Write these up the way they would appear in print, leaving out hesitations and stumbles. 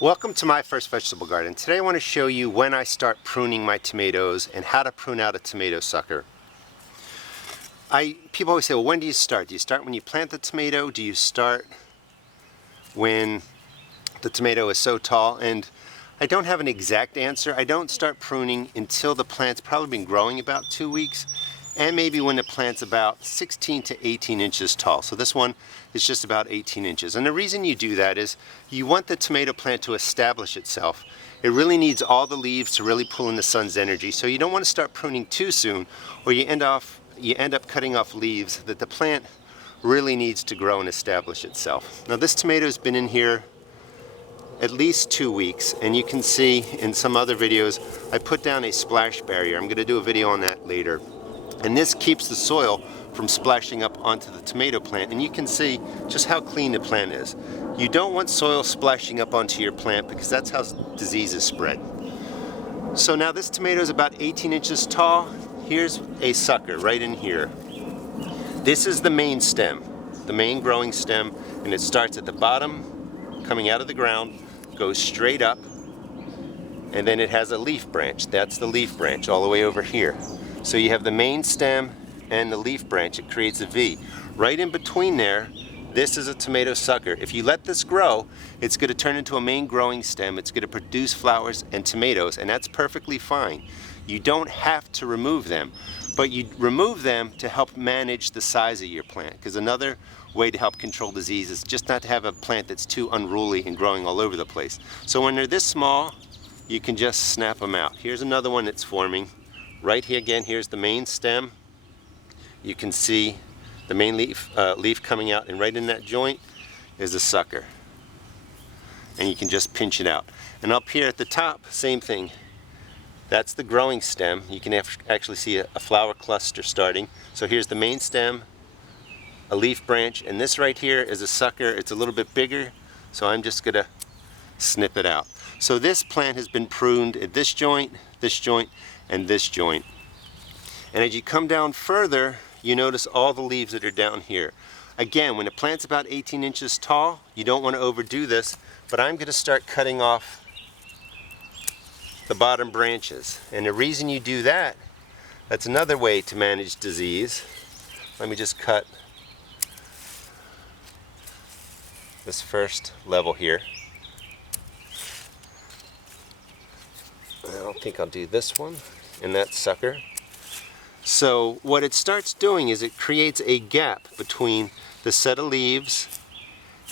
Welcome to my first vegetable garden. Today I want to show you when I start pruning my tomatoes and how to prune out a tomato sucker. People always say, well, when do you start? Do you start when you plant the tomato? Do you start when the tomato is so tall? And I don't have an exact answer. I don't start pruning until the plant's probably been growing about 2 weeks, and maybe when the plant's about 16 to 18 inches tall. So this one is just about 18 inches. And the reason you do that is you want the tomato plant to establish itself. It really needs all the leaves to really pull in the sun's energy. So you don't want to start pruning too soon, or you end up cutting off leaves that the plant really needs to grow and establish itself. Now this tomato's been in here at least 2 weeks, and you can see in some other videos I put down a splash barrier. I'm going to do a video on that later. And this keeps the soil from splashing up onto the tomato plant, and you can see just how clean the plant is. You don't want soil splashing up onto your plant because that's how diseases spread. So now this tomato is about 18 inches tall. Here's a sucker right in here. This is the main stem, the main growing stem, and it starts at the bottom, coming out of the ground, goes straight up, and then it has a leaf branch. That's the leaf branch all the way over here. So you have the main stem and the leaf branch. It creates a V. Right in between there, this is a tomato sucker. If you let this grow, it's going to turn into a main growing stem. It's going to produce flowers and tomatoes, and that's perfectly fine. You don't have to remove them, but you remove them to help manage the size of your plant, because another way to help control disease is just not to have a plant that's too unruly and growing all over the place. So when they're this small, you can just snap them out. Here's another one that's forming. Right here again, here's the main stem. You can see the main leaf coming out, and right in that joint is a sucker. And you can just pinch it out. And up here at the top, same thing. That's the growing stem. You can actually see a flower cluster starting. So here's the main stem, a leaf branch, and this right here is a sucker. It's a little bit bigger, so I'm just gonna snip it out. So this plant has been pruned at this joint, and this joint. And as you come down further, you notice all the leaves that are down here. Again, when a plant's about 18 inches tall, you don't want to overdo this, but I'm going to start cutting off the bottom branches. And the reason you do that, that's another way to manage disease. Let me just cut this first level here. I don't think I'll do this one and that sucker. So what it starts doing is it creates a gap between the set of leaves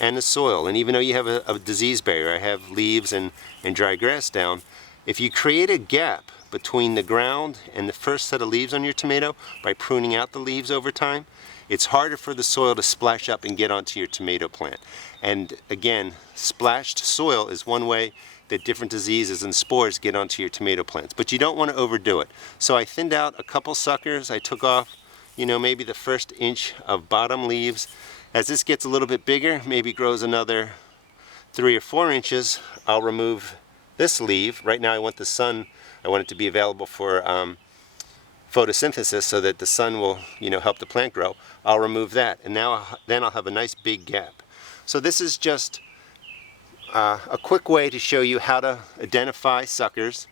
and the soil. And even though you have a disease barrier, I have leaves and dry grass down, if you create a gap between the ground and the first set of leaves on your tomato by pruning out the leaves over time, it's harder for the soil to splash up and get onto your tomato plant. And again, splashed soil is one way that different diseases and spores get onto your tomato plants. But you don't want to overdo it. So I thinned out a couple suckers. I took off, maybe the first inch of bottom leaves. As this gets a little bit bigger, maybe grows another 3 or 4 inches, I'll remove this leaf. Right now I want the sun, I want it to be available for photosynthesis so that the sun will, help the plant grow. I'll remove that, and then I'll have a nice big gap. So this is just a quick way to show you how to identify suckers.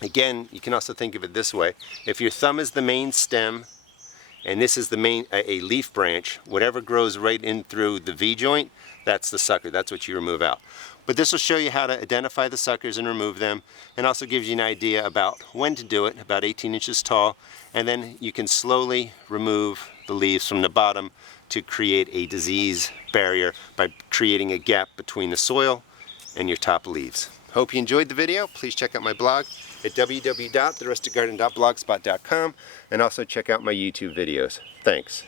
Again, you can also think of it this way. If your thumb is the main stem and this is a leaf branch, whatever grows right in through the V joint, that's the sucker. That's what you remove out. But this will show you how to identify the suckers and remove them, and also gives you an idea about when to do it, about 18 inches tall, and then you can slowly remove the leaves from the bottom to create a disease barrier by creating a gap between the soil and your top leaves. Hope you enjoyed the video. Please check out my blog at www.therusticgarden.blogspot.com, and also check out my YouTube videos. Thanks.